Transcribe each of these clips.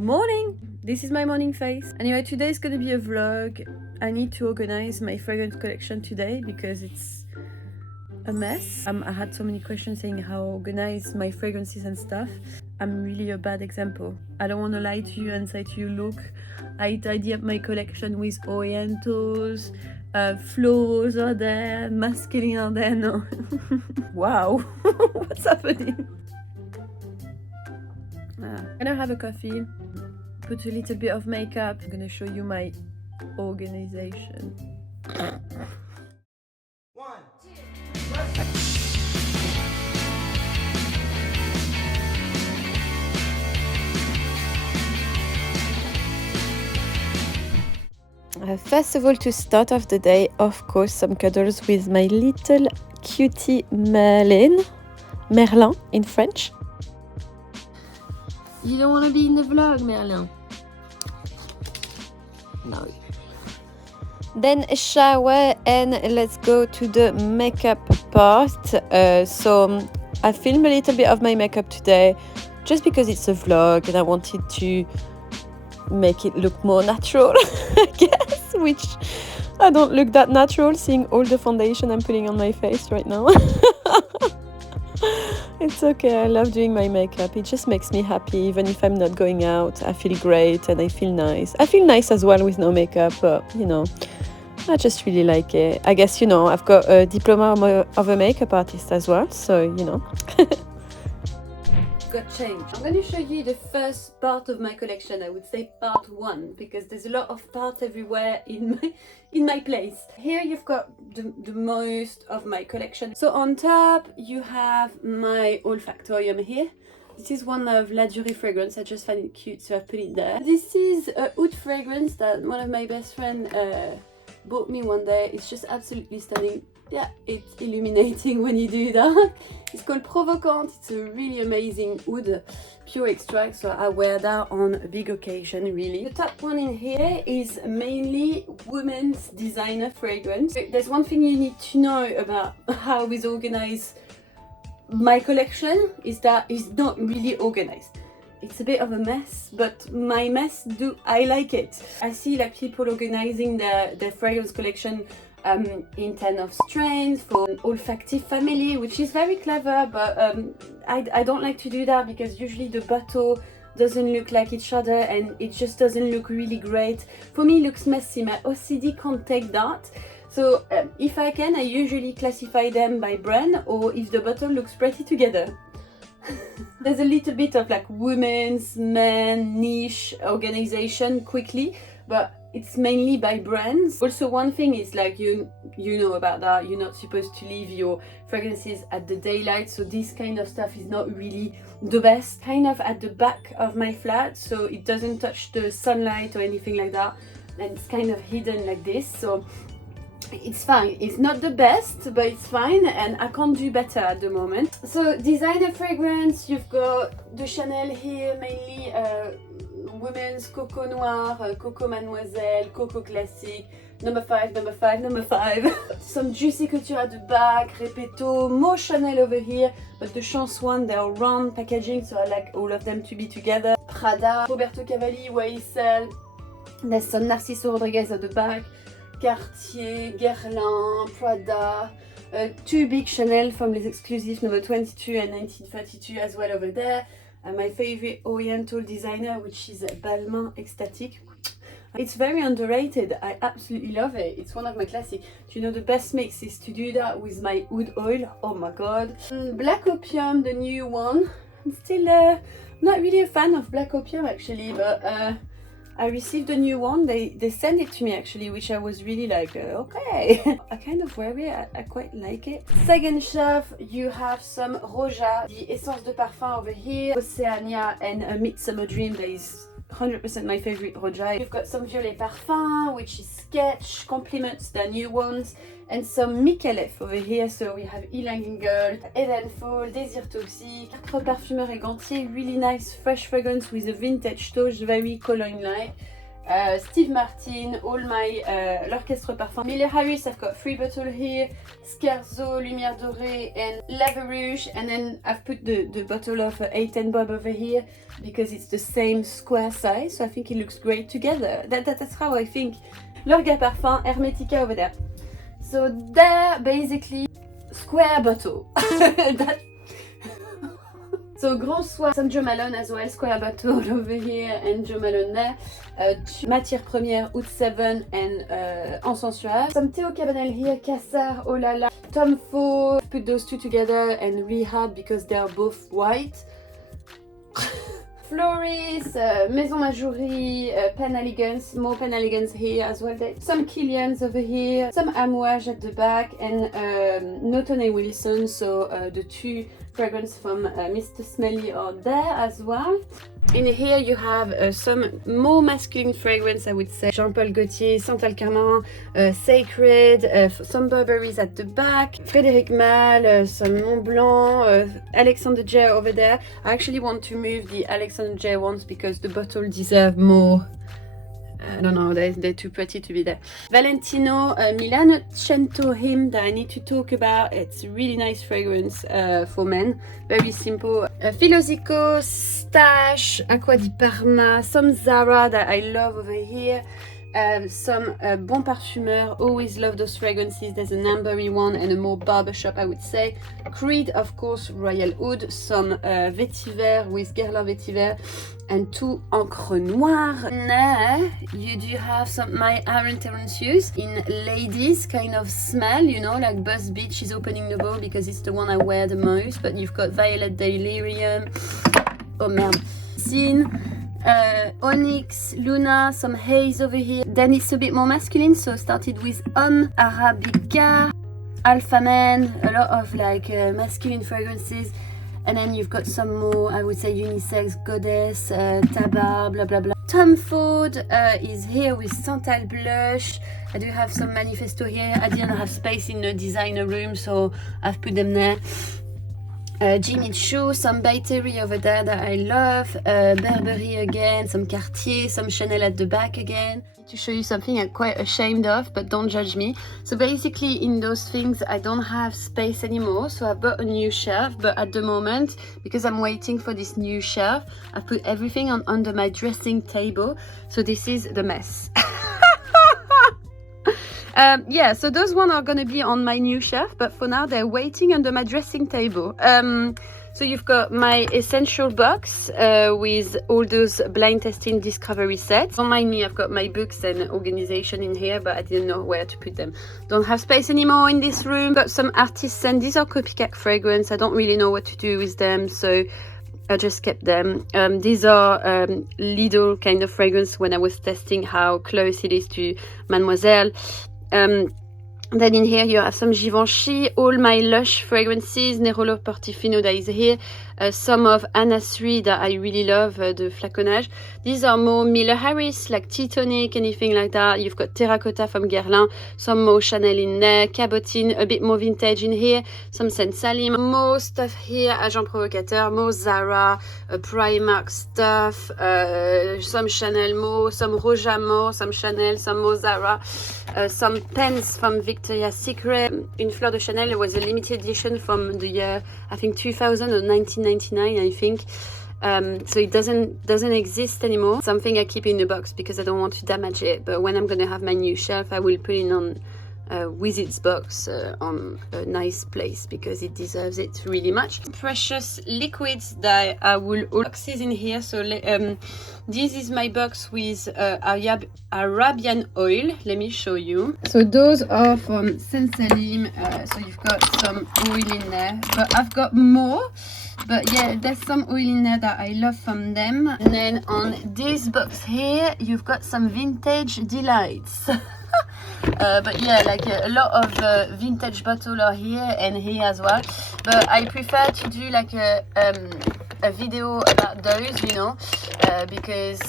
Morning! This is my morning face. Anyway, today is gonna be a vlog. I need to organize my fragrance collection today because it's a mess. I had so many questions saying how I organize my fragrances and stuff. I'm really a bad example. I don't want to lie to you and say to you, look, I tidy up my collection with orientals, florals are there, masculine are there. No. Wow, what's happening? I'm gonna have a coffee, put a little bit of makeup. I'm gonna show you my organization. One, two, First of all, to start off the day, of course, some cuddles with my little cutie Merlin in French. You don't want to be in the vlog, Merlin? No. Then a shower and let's go to the makeup part. So I filmed a little bit of my makeup today just because it's a vlog and I wanted to make it look more natural, I guess, which I don't look that natural seeing all the foundation I'm putting on my face right now. It's okay, I love doing my makeup. It just makes me happy. Even if I'm not going out, I feel great and I feel nice. I feel nice as well with no makeup, but you know, I just really like it. I guess, you know, I've got a diploma of a makeup artist as well, so you know. Got change. I'm going to show you the first part of my collection. I would say part one, because there's a lot of parts everywhere in my place. Here you've got the most of my collection. So on top you have my olfactorium here. This is one of La Durée fragrance. I just find it cute, so I put it there. This is a oud fragrance that one of my best friends bought me one day. It's just absolutely stunning. Yeah, it's illuminating when you do that. It's called Provocante. It's a really amazing oud pure extract, so I wear that on a big occasion, really. The top one in here is mainly women's designer fragrance. There's one thing you need to know about how we organize my collection is that it's not really organized. It's a bit of a mess, but my mess, I like it. I see like people organizing their fragrance collection in 10 of strains for an olfactive family, which is very clever, but I don't like to do that because usually the bottle doesn't look like each other and it just doesn't look really great. For me, it looks messy. My OCD can't take that. So if I can, I usually classify them by brand or if the bottle looks pretty together. There's a little bit of like women's, men, niche organization quickly, but it's mainly by brands. Also, one thing is like you know about that, you're not supposed to leave your fragrances at the daylight, so this kind of stuff is not really the best. Kind of at the back of my flat, so it doesn't touch the sunlight or anything like that, and it's kind of hidden like this, so it's fine. It's not the best, but it's fine, and I can't do better at the moment. So designer fragrance, you've got the Chanel here, mainly women's Coco Noir, Coco Mademoiselle, Coco Classique, number 5, number 5, number 5. Some Juicy Couture at the back, Repetto, more Chanel over here, but the Chance one, they're all round packaging, so I like all of them to be together. Prada, Roberto Cavalli, YSL, there's some Narciso Rodriguez at the back, Cartier, Guerlain, Prada, 2 big Chanel from Les Exclusives number 22 and 1932 as well over there. My favorite oriental designer, which is Balmain Ecstatic. It's very underrated. I absolutely love it. It's one of my classics. You know, the best mix is to do that with my oud oil. Oh my god. Black Opium, the new one. I'm still not really a fan of Black Opium actually, but I received a new one. They sent it to me actually, which I was really like, okay. I kind of wear it, I quite like it. Second shelf, you have some Roja, the Essence de Parfum over here, Oceania and a Midsummer Dream that is 100% my favorite Roja. You've got some Violet Parfum, which is Sketch, complements the new ones, and some Micallef over here. So we have Ylang Gold, Edenfall, Désir Toxique, Quatre Parfumeur et Gantier, really nice fresh fragrance with a vintage touch, very cologne-like. Steve Martin, all my l'orchestre parfum. Miller Harris, I've got 3 bottles here, Scherzo, Lumière Dorée and Lave Rouge, and then I've put the bottle of A10 Bob over here because it's the same square size, so I think it looks great together. That's how I think. L'Orga Parfum, Hermetica over there. So they're basically square bottle. So Grand Soir, some Jo Malone as well, square bottle over here and Jo Malone there. Matière première, Oud 7 and Encens Suave. Some Theo Cabanel here, Cassar, Oh La La, Tom Ford. Put those two together and Rehab because they are both white. Floris, Maison Majouri, Pen Elegance, more Pen Elegance here as well. Some Kilians over here, some Amouage at the back, and Norton & Wilson, so the 2 fragrances from Mr. Smelly are there as well. In here you have some more masculine fragrance, I would say. Jean-Paul Gaultier, Santal Carmin, Sacred, some Burberrys at the back, Frédéric Malle, some Mont Blanc, Alexandre J over there. I actually want to move the Alexandre J ones because the bottle deserve more. I don't know, they're too pretty to be there. Valentino Milano Cento Him that I need to talk about. It's a really nice fragrance for men. Very simple. Filosico, Stash, Acqua di Parma, some Zara that I love over here. Some Bon Parfumeur, always love those fragrances. There's an ambery one and a more barbershop, I would say. Creed, of course, Royal Oud, some Vetiver with Guerlain Vetiver, and 2 Encre Noire. Now you do have some my Aaron Terrencius in ladies kind of smell, you know, like Buzz Beach is opening the bowl because it's the one I wear the most. But you've got Violet Delirium, oh merde, Scene, Onyx, Luna, some haze over here. Then it's a bit more masculine, so started with Arabica, Alpha Man, a lot of like masculine fragrances. And then you've got some more, I would say, unisex, Goddess, Tabar, blah blah blah. Tom Ford is here with Santal Blush. I do have some Manifesto here. I didn't have space in the designer room, so I've put them there. Jimmy Choo, some Batery over there that I love, Burberry again, some Cartier, some Chanel at the back again. To show you something I'm quite ashamed of, but don't judge me. So basically in those things I don't have space anymore, so I bought a new shelf, but at the moment, because I'm waiting for this new shelf, I put everything under my dressing table, so this is the mess. Yeah, so those ones are gonna be on my new shelf, but for now they're waiting under my dressing table. So you've got my essential box with all those blind testing discovery sets. Don't mind me, I've got my books and organization in here, but I didn't know where to put them. Don't have space anymore in this room. Got some artisan, these are copycat fragrance. I don't really know what to do with them, so I just kept them. These are Lidl kind of fragrance when I was testing how close it is to Mademoiselle. Then in here you have some Givenchy, all my Lush fragrances, Nerolo Portofino that is here, some of Anna Sui that I really love, the flaconnage. These are more Miller Harris, like Tea Tonic, anything like that. You've got Terracotta from Guerlain, some more Chanel in there, Cabotine, a bit more vintage in here, some Saint Salim, more stuff here, Agent Provocateur, more Zara, Primark stuff, some Chanel more, some Roja more, some Chanel, some more Zara, some pens from Victoria's Secret. Une Fleur de Chanel was a limited edition from the year, I think 2000 or 1999, I think. So it doesn't exist anymore. Something I keep in the box because I don't want to damage it. But when I'm gonna have my new shelf, I will put it on with its box on a nice place because it deserves it really much. Precious liquids that I will boxes in here. So this is my box with Arabian oil. Let me show you. So those are from Saint Salim. So you've got some oil in there, but I've got more. But yeah, there's some oil in there that I love from them. And then on this box here, you've got some vintage delights. But yeah, like a lot of vintage bottles are here and here as well. But I prefer to do like a video about those, you know, because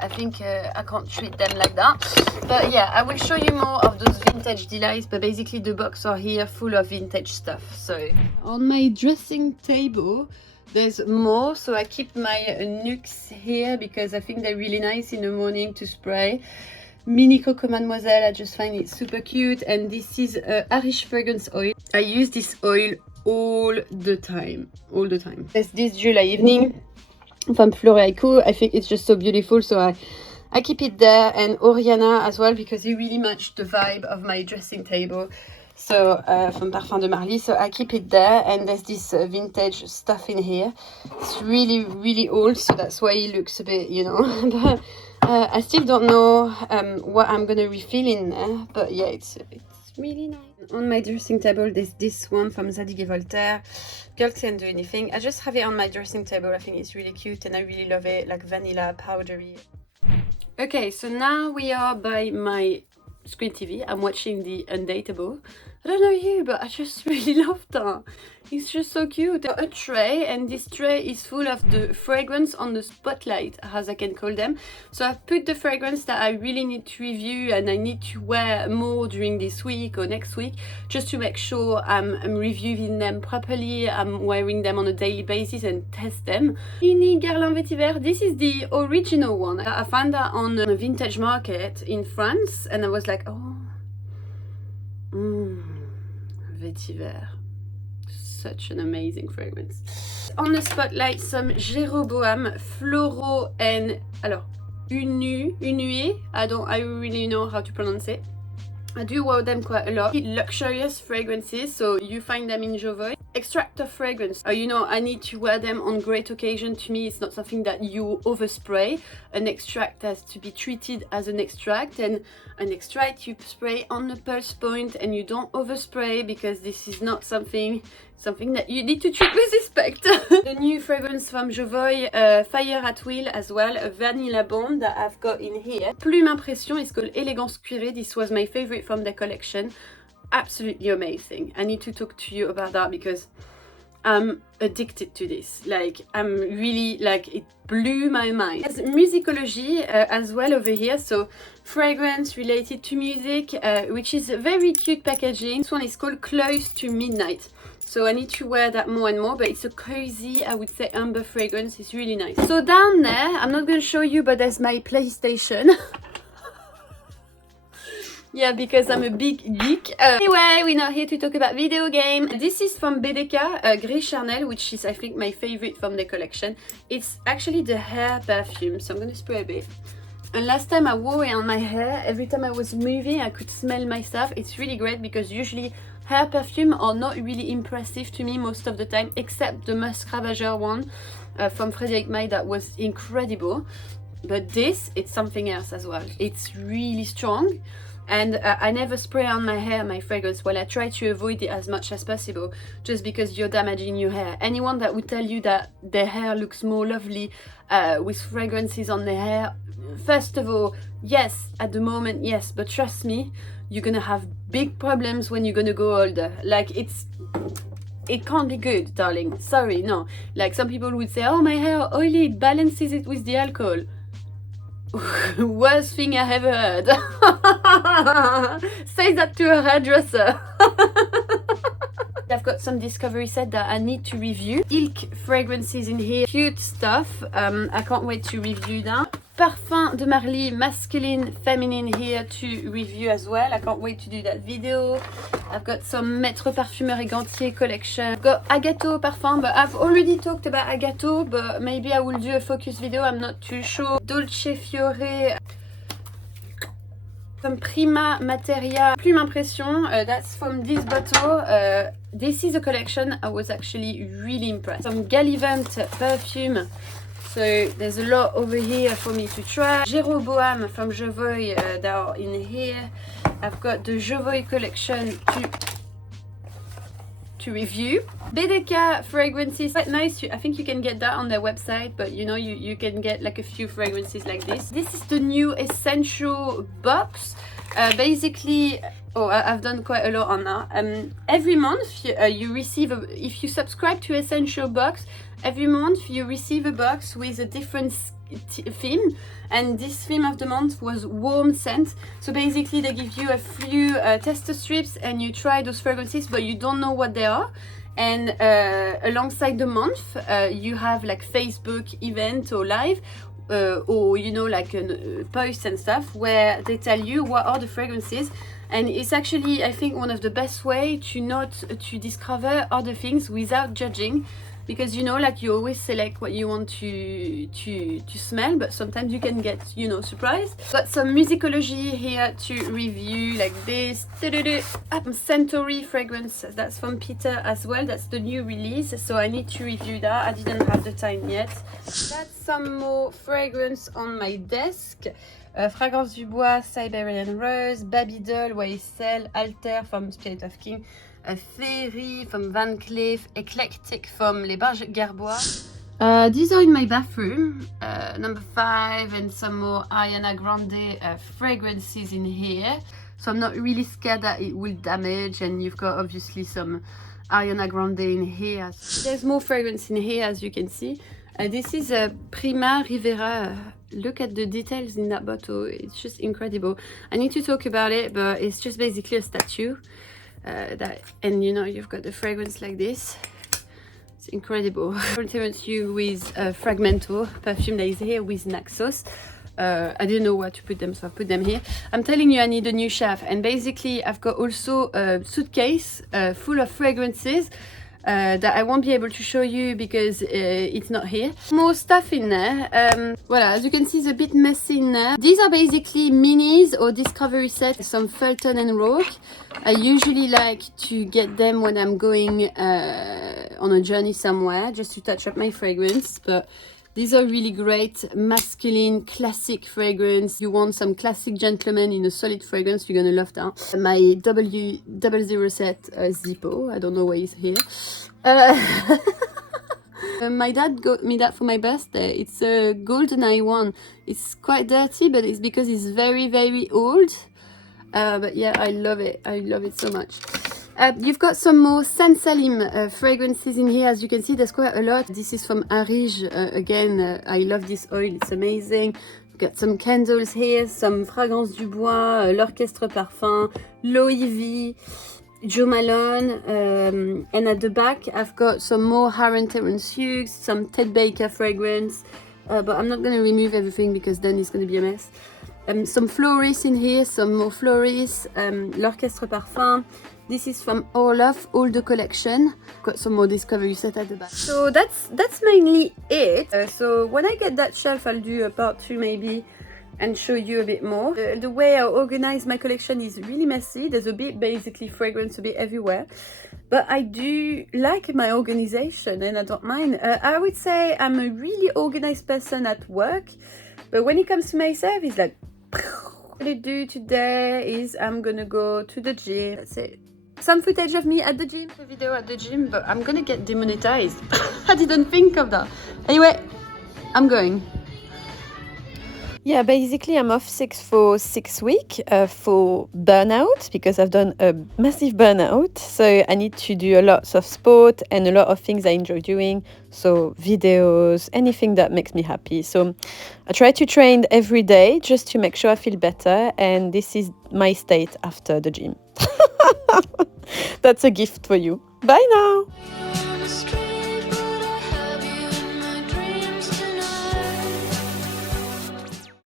I think I can't treat them like that. But yeah, I will show you more of those vintage delights, but basically the box are here full of vintage stuff. So on my dressing table, There's more, so I keep my nukes here because I think they're really nice in the morning to spray. Mini Coco Mademoiselle, I just find it super cute. And this is Irish fragrance oil. I use this oil all the time. There's this July Evening from Floreal. I think it's just so beautiful, so I keep it there. And Oriana as well, because it really matched the vibe of my dressing table. So from Parfum de Marly, so I keep it there. And there's this vintage stuff in here. It's really old, so that's why it looks a bit, you know. But I still don't know what I'm gonna refill in there, but yeah, it's really nice. On my dressing table, there's this one from Zadig & Voltaire. Girls Can Do Anything. I just have it on my dressing table. I think it's really cute and I really love it, like vanilla, powdery. Okay, so now we are by my screen TV. I'm watching The Undateable. I don't know you, but I just really love that. It's just so cute. A tray, and this tray is full of the fragrance on the spotlight, as I can call them. So I've put the fragrance that I really need to review and I need to wear more during this week or next week, just to make sure I'm reviewing them properly, I'm wearing them on a daily basis and test them. Mini Guerlain Vetiver. This is the original one. I found that on a vintage market in France and I was like, oh, Vetiver. Such an amazing fragrance. On the spotlight, some Jeroboam Floro and Unué. I really know how to pronounce it. I do wear them quite a lot. Luxurious fragrances, so you find them in Jovoy. Extract of fragrance. You know, I need to wear them on great occasion. To me, it's not something that you overspray. An extract has to be treated as an extract, and an extract you spray on the pulse point and you don't overspray, because this is not something that you need to treat with respect. The new fragrance from Jovoy, Fire at Will as well, a vanilla bond that I've got in here. Plume Impression is called Elegance Cuirée. This was my favorite from the collection. Absolutely amazing. I need to talk to you about that because I'm addicted to this. Like, I'm really, like, it blew my mind. There's musicology as well over here, so fragrance related to music, which is a very cute packaging. This one is called Close to Midnight. So I need to wear that more and more, but it's a cozy, I would say, amber fragrance. It's really nice. So down there, I'm not going to show you, but there's my PlayStation. Yeah, because I'm a big geek. Anyway, we're not here to talk about video game. This is from BDK, Gris Charnel, which is, I think, my favorite from the collection. It's actually the hair perfume, so I'm going to spray a bit. And last time I wore it on my hair, every time I was moving, I could smell myself. It's really great because usually hair perfume are not really impressive to me most of the time, except the Musk Ravageur one from Frédéric Malle that was incredible. But this, it's something else as well. It's really strong. And I never spray on my hair my fragrance. Well, I try to avoid it as much as possible, just because you're damaging your hair. Anyone that would tell you that their hair looks more lovely with fragrances on their hair, first of all, yes, at the moment, yes, but trust me, you're gonna have big problems when you're gonna go older. Like, it can't be good, darling. Sorry, no. Like, some people would say, oh, my hair oily, it balances it with the alcohol. Worst thing I ever heard. Say that to a hairdresser. I've got some discovery set that I need to review. Ilk fragrances in here, cute stuff. I can't wait to review that. Parfum de Marly, masculine, feminine here to review as well. I can't wait to do that video. I've got some Maître Parfumeur et Gantier collection. I've got Agato parfum, but I've already talked about Agato, but maybe I will do a focus video, I'm not too sure. Dolce Fiore. Some Prima Materia, Plume Impression, that's from this bottle. This is a collection I was actually really impressed. Some Gallivant perfume. So there's a lot over here for me to try. Jeroboam from Jovoy that are in here. I've got the Jovoy collection to review. BDK fragrances, quite nice. I think you can get that on their website, but you know, you can get like a few fragrances like this. This is the new essential box. Basically, I've done quite a lot on that. Every month you receive, if you subscribe to Essential Box, every month you receive a box with a different theme, and this theme of the month was warm scent. So basically they give you a few tester strips and you try those fragrances, but you don't know what they are. And alongside the month, you have like Facebook event or live, or you know, like posts and stuff where they tell you what are the fragrances. And it's actually, I think, one of the best way to discover other things without judging, because you know, like you always select what you want to smell, but sometimes you can get, you know, surprised. Got some musicology here to review, like this Centauri fragrance, that's from Peter as well, that's the new release, so I need to review that. I didn't have the time yet. That's some more fragrance on my desk. Fragrance du Bois, Siberian Rose, Babydol, YSL, Alter from Spirit of King, Fairy from Van Cleef, Eclectic from Les Barges Gerbois. These are in my bathroom, number 5, and some more Ariana Grande fragrances in here. So I'm not really scared that it will damage, and you've got obviously some Ariana Grande in here. There's more fragrance in here, as you can see. This is a Prima Rivera. Look at the details in that bottle, it's just incredible. I need to talk about it, but it's just basically a statue. And you know, you've got the fragrance like this. It's incredible. I reference you with Fragmento perfume that is here with Naxos. I didn't know where to put them, so I put them here. I'm telling you, I need a new shelf, and basically I've got also a suitcase full of fragrances that I won't be able to show you because it's not here. More stuff in there. Voilà, as you can see, it's a bit messy in there. These are basically minis or discovery sets, some Fulton and Rourke. I usually like to get them when I'm going on a journey somewhere, just to touch up my fragrance. But these are really great, masculine, classic fragrance. You want some classic gentleman in a solid fragrance, you're gonna love that. My W00 set Zippo, I don't know why he's here. My dad got me that for my birthday. It's a GoldenEye one. It's quite dirty, but it's because it's very, very old. But yeah, I love it. I love it so much. You've got some more Sansalim fragrances in here. As you can see, there's quite a lot. This is from Arige. Again, I love this oil. It's amazing. We've got some candles here, some Fragrance du Bois, l'Orchestre Parfum, Loewe, Jo Malone, and at the back, I've got some more Harren Terence Hughes, some Ted Baker fragrance, but I'm not going to remove everything because then it's going to be a mess. Some Floris in here, some more Floris, l'Orchestre Parfum. This is from Olaf, all the collection. Got some more discovery set at the back. So that's mainly it. So when I get that shelf, I'll do a part 2 maybe and show you a bit more. The way I organize my collection is really messy. There's a bit basically fragrance a bit everywhere. But I do like my organization and I don't mind. I would say I'm a really organized person at work. But when it comes to myself, it's like, what I do today is I'm gonna go to the gym. That's it. Some footage of me at the gym, a video at the gym, but I'm gonna get demonetized. I didn't think of that. Anyway, I'm going. Yeah, basically I'm off sick for 6 weeks for burnout because I've done a massive burnout. So I need to do a lot of sport and a lot of things I enjoy doing. So videos, anything that makes me happy. So I try to train every day just to make sure I feel better. And this is my state after the gym. That's a gift for you. Bye now.